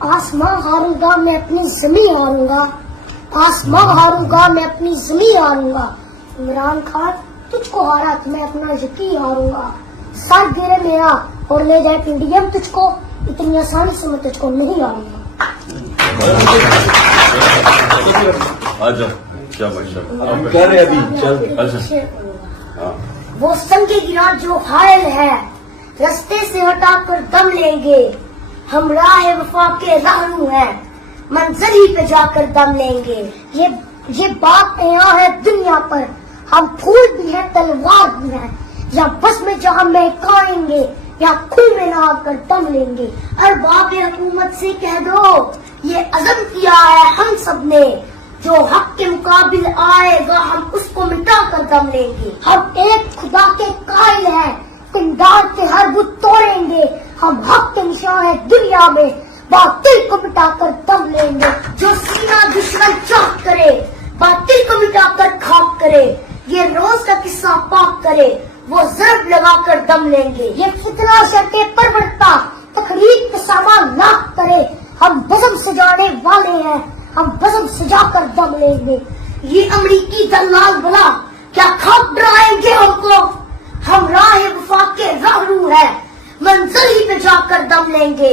آسمان ہاروں گا میں اپنی زمین ہاروں گا، آسمان ہاروں گا میں اپنی زمین ہاروں گا، عمران خان تجھ کو ہارا تو میں اپنا یقین ہاروں گا، سر گرے میرا اور لے جائے PDM تجھ کو، اتنی آسانی سے میں تجھ کو نہیں ہاروں گا۔ وہ سنگ گرا جو حائل ہے رستے سے ہٹا کر دم لیں گے، ہم راہ وفا کے راہرو ہیں منزل ہی پہ جا کر دم لیں گے، یہ بات یہاں ہے دنیا پر، ہم پھول بھی ہیں تلوار بھی ہیں، یا بس میں جہاں مہکائیں گے یا خون میں نہ آ کر دم لیں گے۔ ارباب حکومت سے کہہ دو یہ عزم کیا ہے ہم سب نے، جو حق کے مقابل آئے گا ہم اس کو مٹا کر دم لیں گے، ہم ایک خدا کے قائل ہیں پنڈال کے ہر بت توڑیں گے، ہم حق کے نشان ہیں دنیا میں باطل کو مٹا کر دم لیں گے، جو سینہ دشمن چاک کرے باطل کو مٹا کر خاک کرے، یہ روز کا قصہ پاک کرے وہ ضرب لگا کر دم لیں گے، یہ فتنہ شرطے پر بڑھتا تقریب کے سامان لاکھ کرے، ہم بزم سجانے والے ہیں ہم بزم سجا کر دم لیں گے، یہ امریکی دلال بلا کیا خواب ڈرائیں گے ہم کو، ہم راہ وفا کے راہرو ہیں منزل ہی پہ جا کر دم لیں گے،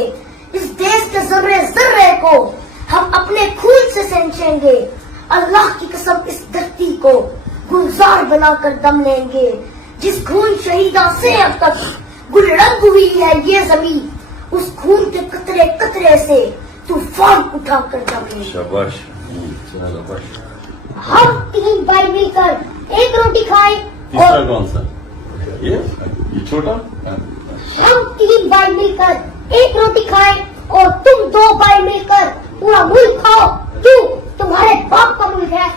اس دیش کے ذرے ذرے کو ہم اپنے خون سے سینچیں گے، اللہ کی قسم اس دھرتی کو گلزار بنا کر دم لیں گے، جس خون شہیدہ سے اب تک گل رنگ ہوئی ہے یہ زمین، اس خون کے قطرے قطرے سے طوفان اٹھا کر دم لیں گے۔ شاباش۔ ہم 3 بھائی مل کر ایک روٹی کھائیں تیسرا اور کون سا؟ یہ چھوٹا؟ ہم 3 بھائی مل کر ایک روٹی کھائیں اور تم 2 بھائی مل کر پورا ملک کھاؤ، کیوں تمہارے باپ کا ملک ہے۔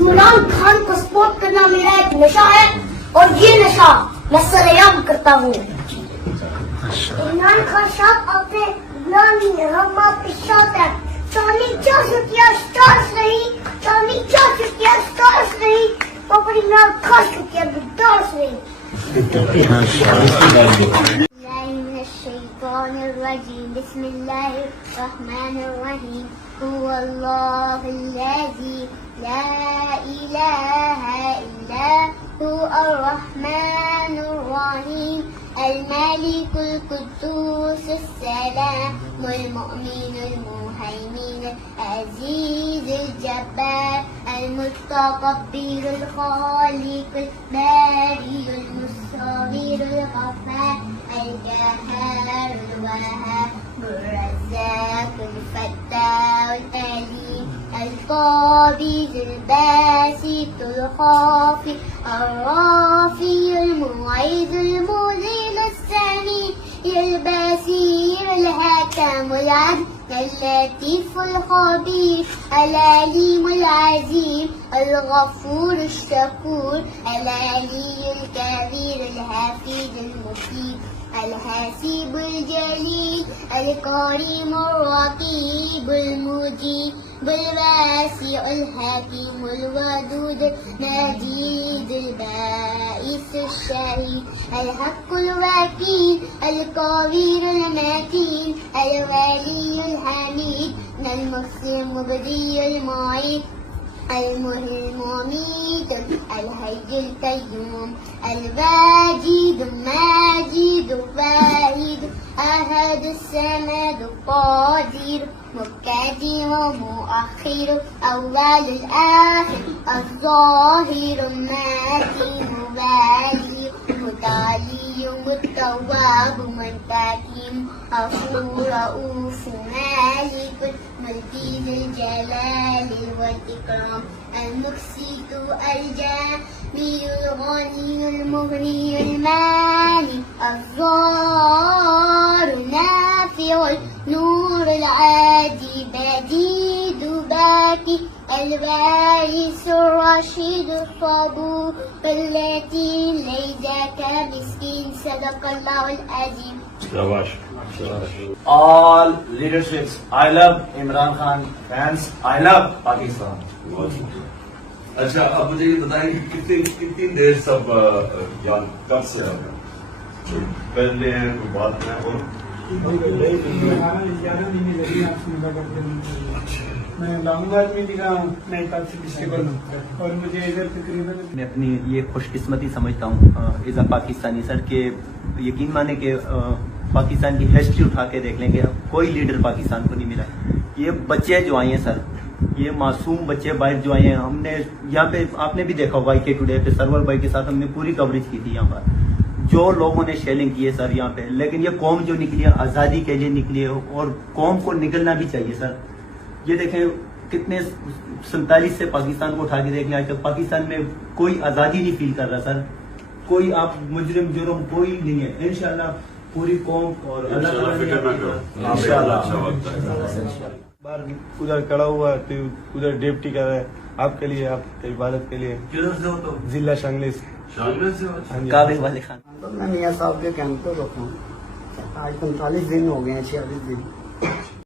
عمران خان کو سپورٹ کرنا میرا ایک نشہ ہے اور یہ نشہ میں سرعام کرتا ہوں۔ عمران خان صاحب آپ نے غلامی ہم آپ کے ساتھ ہیں، چاندنی 4 روپیہ اسٹارس نہیں، چاندنی 4 روپیہ اسٹارس نہیں، پاپا عمران خان روپیہ ڈارس نہیں۔ الشيطان الرجيم بسم الله الرحمن الرحيم هو الله الذي لا إله إلا هو الرحمن الرحيم الملك القدوس السلام المؤمن المهيمن العزيز الجبار المتكبر الخالق البارئ المصور الغفار الجهار الوهاب الرزاق الفتاح العليم القابض الباسط الخافض الرافع المعيد المذل السميع البصير الحكم العدل اللطيف الخبير العليم العظيم الغفور الشكور العلي الكبير الحفيظ المفيد الحسيب الجليل الكريم الرقيب المجيب الواسع الحكيم الودود المجيد البائس الشهيد الحق الوكيل القوي المتين الولي الحميد المحسن المبدي المعيد المحيي المميت الحي القيوم الواجد الماجد الواحد أحد الصمد القادر مقدم مؤخر أول الآخر الظاهر الناتي مبالي متعلي متواب منتقم غفور رؤوف مالك ملكي ذي الجلال والإكرام المقسط الجامع الغني المغني المالي الضار النافع النور العادي بديد باكي البائس الرشيد الصبور التي ليس كمسكين صدق الله العظيم. شاباش۔ All leaderships, I love Imran Khan fans, I love Pakistan. اچھا اب مجھے یہ بتائیں کہ کتنی دیر سب کب سے پہلے ہیں بعد میں اور میں لانگ آدمی کا نئی کانسٹیٹیوشن اور مجھے ادھر تقریباً میں اپنی یہ خوش قسمتی سمجھتا ہوں ایز اے پاکستانی سر کہ یقین مانے کہ پاکستان کی ہسٹری اٹھا کے دیکھ لیں گے کوئی لیڈر پاکستان کو نہیں ملا. یہ بچے جو آئے ہیں سر, یہ معصوم بچے باہر جو آئے ہیں, ہم نے یہاں پہ آپ نے بھی دیکھا ہوگا کے ٹوڈے پہ سرور بھائی کے ساتھ ہم نے پوری کوریج کی تھی. یہاں پر جو لوگوں نے شیلنگ کی ہے سر یہاں پہ, لیکن یہ قوم جو نکلی ہے آزادی کے لیے نکلی ہے اور قوم کو نکلنا بھی چاہیے سر. یہ دیکھیں کتنے 47 سے پاکستان کو اٹھا کے دیکھ لیں, آج تک پاکستان میں کوئی آزادی نہیں فیل کر رہا سر. کوئی آپ مجرم جرم کوئی نہیں ہے. انشاءاللہ پوری قوم اور بار ادھر کڑا ہوا تو ادھر ڈیپٹی کر رہا ہے آپ کے لیے, آپ کی عبادت کے لیے. کدھر سے ہو تو ضلع شانگلی سے. شامل سے ہو؟ ہاں جی. کعبے والے خان. میں میاں صاحب کے کیمپ پہ رکھا ہوں. آج 45 دن ہو گئے ہیں, 46 دن.